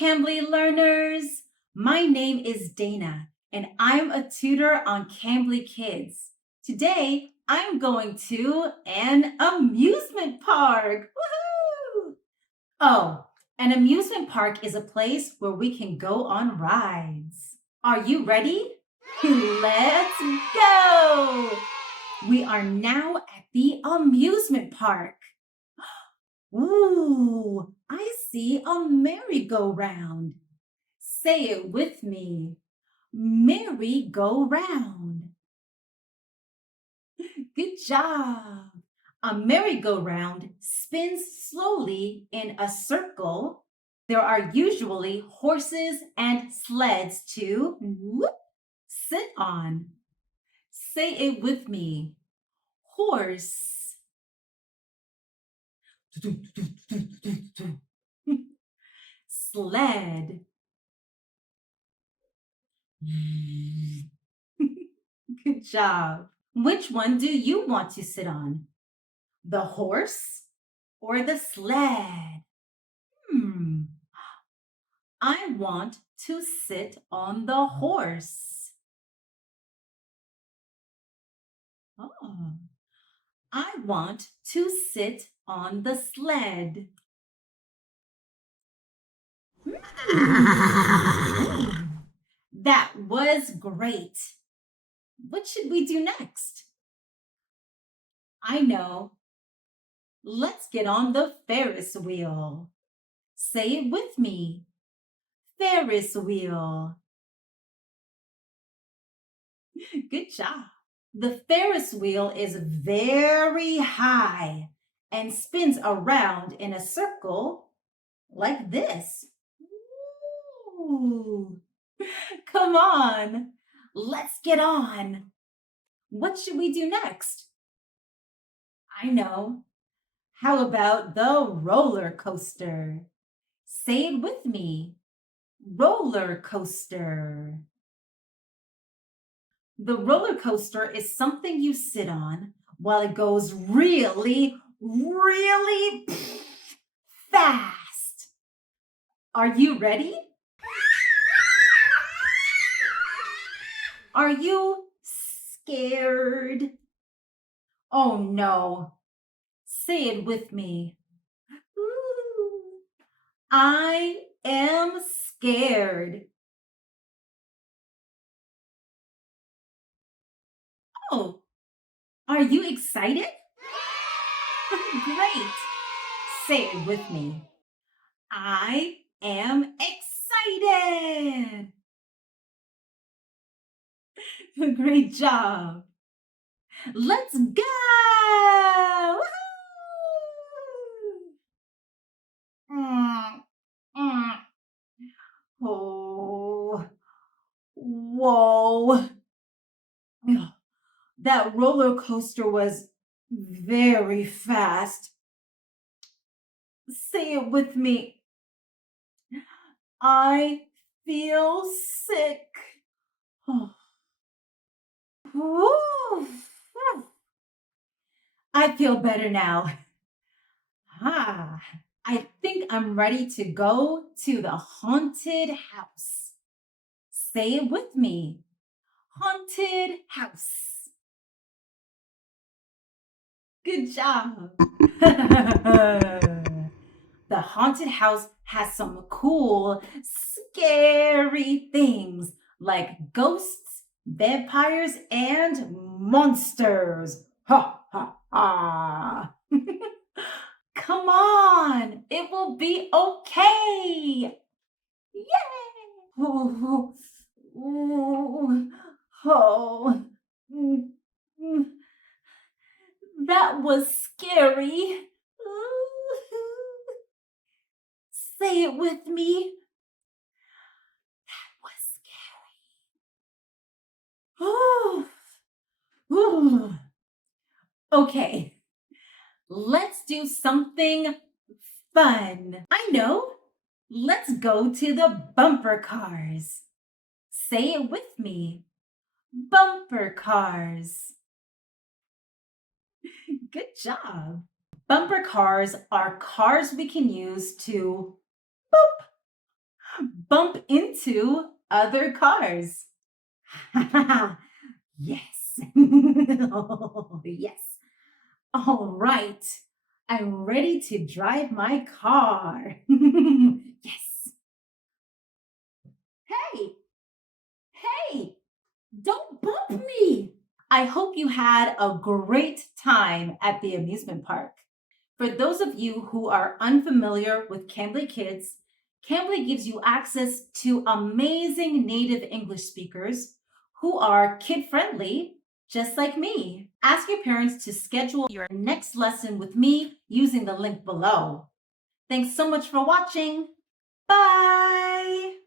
Cambly learners. My name is Dana, and I'm a tutor on Cambly Kids. Today, I'm going to an amusement park. Woohoo! Oh, an amusement park is a place where we can go on rides. Are you ready? Let's go! We are now at the amusement park. Ooh, I see a merry-go-round. Say it with me. Merry-go-round. Good job. A merry-go-round spins slowly in a circle. There are usually horses and sleds to sit on. Say it with me. Horse. Sled. Good job. Which one do you want to sit on? The horse or the sled? I want to sit on the horse. Oh, I want to sit on the sled. That was great. What should we do next? I know. Let's get on the Ferris wheel. Say it with me. Ferris wheel. Good job. The Ferris wheel is very high and spins around in a circle like this. Ooh. Come on, let's get on. What should we do next? I know. How about the roller coaster? Say it with me. Roller coaster. The roller coaster is something you sit on while it goes really, really fast. Are you ready? Are you scared? Oh no. Say it with me. Ooh, I am scared. Oh, are you excited? Great. Say it with me. I am excited. Great job. Let's go. Woo-hoo! Oh, whoa. That roller coaster was very fast. Say it with me. I feel sick. Woo! I feel better now. I think I'm ready to go to the haunted house. Say it with me. Haunted house. Good job. The haunted house has some cool, scary things like ghosts, vampires, and monsters. Ha ha ha. Come on, it will be okay. Yay! Ooh, ooh, oh, mm, mm. That was scary. Say it with me. That was scary. Okay, let's do something fun. I know. Let's go to the bumper cars. Say it with me. Bumper cars. Good job. Bumper cars are cars we can use to boop, Bump into other cars. Yes. Oh, yes. All right. I'm ready to drive my car. Yes. Hey, hey, don't bump me. I hope you had a great time at the amusement park. For those of you who are unfamiliar with Cambly Kids, Cambly gives you access to amazing native English speakers who are kid friendly, just like me. Ask your parents to schedule your next lesson with me using the link below. Thanks so much for watching. Bye.